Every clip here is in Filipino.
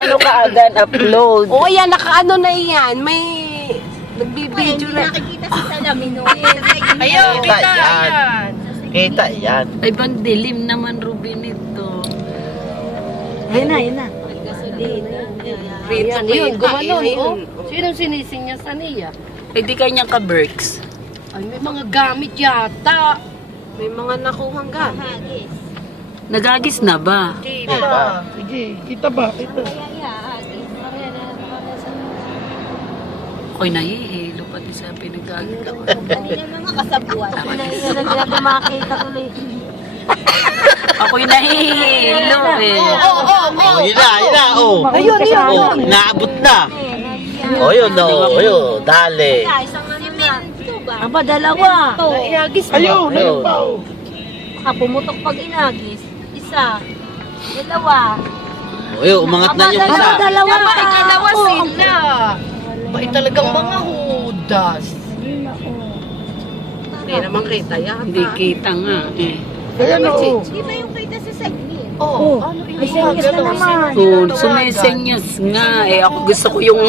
Ano ka agad upload? O yan, nakaano na yan. May nagbibideo na. Nakikita sa salamin. Ayun, Kita kita yan. yan. Kita yan. Ay, bang dilim naman, Ruben, ito. Ayun na, ayun na. Ayan, Ayun, gumanon, ayun. oh. Sinong sinising niya sa niya? Ay, di kanya ka-Berks. Ay, may mga gamit yata. May mga nakuhang gamit. Nagagis na ba? Kita. Sige, kita ba? Kita. Ako'y nahihilo pati sa pinagagit ako. Kanina mga kasabuan. Ako'y nahihilo eh. Oh, yun na, oh. Ayun, yun. Oh, naabot na. Oh, yun, oh, yun. Dali. Isang simento ba? Aba, dalawa. Iagis Ayun, ayun pa. Oh. Baka pumutok pag inagis. Isa. Dalawa. Oh, yun, umangat na yung isa. Dalawa. Ay, dalawa sila. Ay, talagang mga hudas. Hindi naman kita yan. Hindi kita nga eh. Ayan o. Di ba yung kita sa segment? Oh, ano yun? Senyas na naman. So, sumisenyas nga eh. Ako gusto ko yung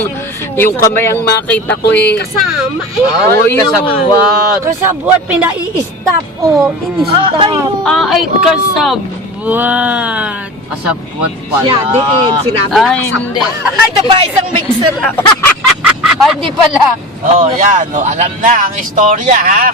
kamay ang makita ko eh. Kasama eh. Oh, Ay, yun. kasabwat. Kasabot, pinai-stop. Oh, in-stop. Ay, kasabwat. Kasabwat pala. Siya, diin. Sinabi na Ay, kasama. hindi. Ay, ito pa isang mixer. Ay, hindi pala. Oh, yan. Oh, alam na ang istorya, ha?